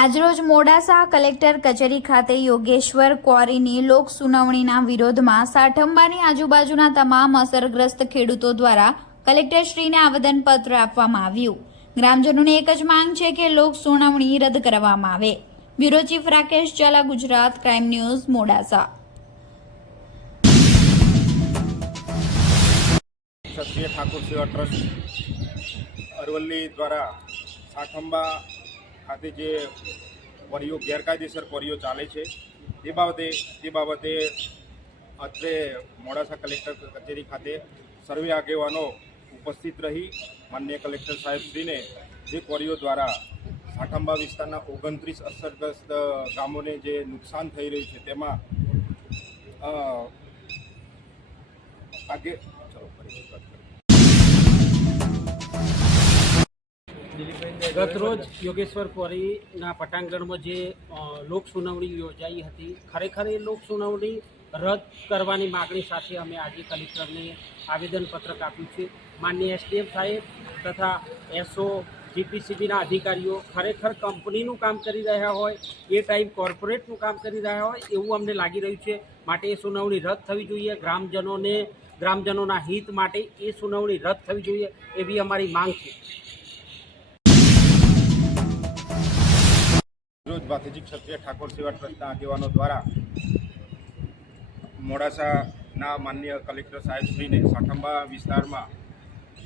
આજરોજ મોડાસા કલેક્ટર કચેરી ખાતે યોગેશ્વર ક્વોરીની લોક સુનાવણીના વિરોધમાં સાઠંબાની આજુબાજુના તમામ અસરગ્રસ્ત ખેડૂતો દ્વારા કલેક્ટરશ્રીને આવેદનપત્ર આપવામાં આવ્યું। ગ્રામજનોની એક જ માંગ છે કે લોક સુનાવણી રદ કરવામાં આવે। Bureau chief Rakesh Jhala, Gujarat crime news, Modasa. ક્ષત્રિય ઠાકોર સેવા ટ્રસ્ટ અરવલ્લી દ્વારા સાઠંબા ખાતે જે ક્વોરીઓ ગેરકાયદેસર ક્વોરીઓ ચાલે છે તે બાબતે અત્રે મોડાસા કલેક્ટર કચેરી ખાતે સર્વે આગેવાનો ઉપસ્થિત રહી માનનીય કલેક્ટર સાહેબશ્રીને જે ક્વોરીઓ દ્વારા સાઠંબા વિસ્તારના 29 અસરગ્રસ્ત ગામોને જે નુકસાન થઈ રહ્યું છે તેમાં ગતરોજ યોગેશ્વર ક્વોરીના પટાંગણમાં જે લોક સુનાવણી યોજાઈ હતી, ખરેખર એ લોક સુનાવણી રદ કરવાની માગણી સાથે અમે આજે કલેક્ટરને આવેદનપત્રક આપ્યું છે। માનનીય એસડીએમ સાહેબ તથા એસઓ જીપીસીબીના અધિકારીઓ ખરેખર કંપનીનું કામ કરી રહ્યા હોય એ ટાઈમ કોર્પોરેટનું કામ કરી રહ્યા હોય એવું અમને લાગી રહ્યું છે। માટે એ સુનાવણી રદ થવી જોઈએ। ગ્રામજનોના હિત માટે એ સુનાવણી રદ થવી જોઈએ એવી અમારી માંગ છે। રોજ ભાથીજી ક્ષત્રિય ઠાકોર સેવા ટ્રસ્ટના આગેવાનો દ્વારા મોડાસાના માનનીય કલેક્ટર સાહેબશ્રીને સાઠંબા વિસ્તારમાં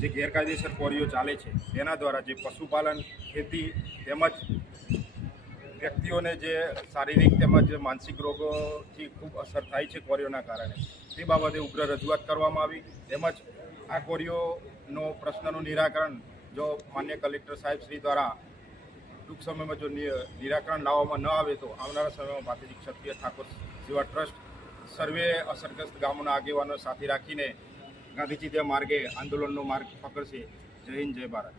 જે ગેરકાયદેસર ક્વોરીઓ ચાલે છે તેના દ્વારા જે પશુપાલન, ખેતી તેમજ વ્યક્તિઓને જે શારીરિક તેમજ માનસિક રોગોથી ખૂબ અસર થાય છે ક્વોરીઓના કારણે, તે બાબતે ઉગ્ર રજૂઆત કરવામાં આવી। તેમજ આ ક્વોરીઓનો પ્રશ્નનું નિરાકરણ જો માનનીય કલેક્ટર સાહેબશ્રી દ્વારા ટૂંક સમયમાં જો નિરાકરણ લાવવામાં ન આવે તો આવનારા સમયમાં ભાથીજી ક્ષત્રિય ઠાકોર સેવા ટ્રસ્ટ સર્વે અસરગ્રસ્ત ગામોના આગેવાનો સાથે રાખીને ગાંધીજી તે માર્ગે આંદોલનનો માર્ગ પકડશે। જય હિન્દ, જય ભારત।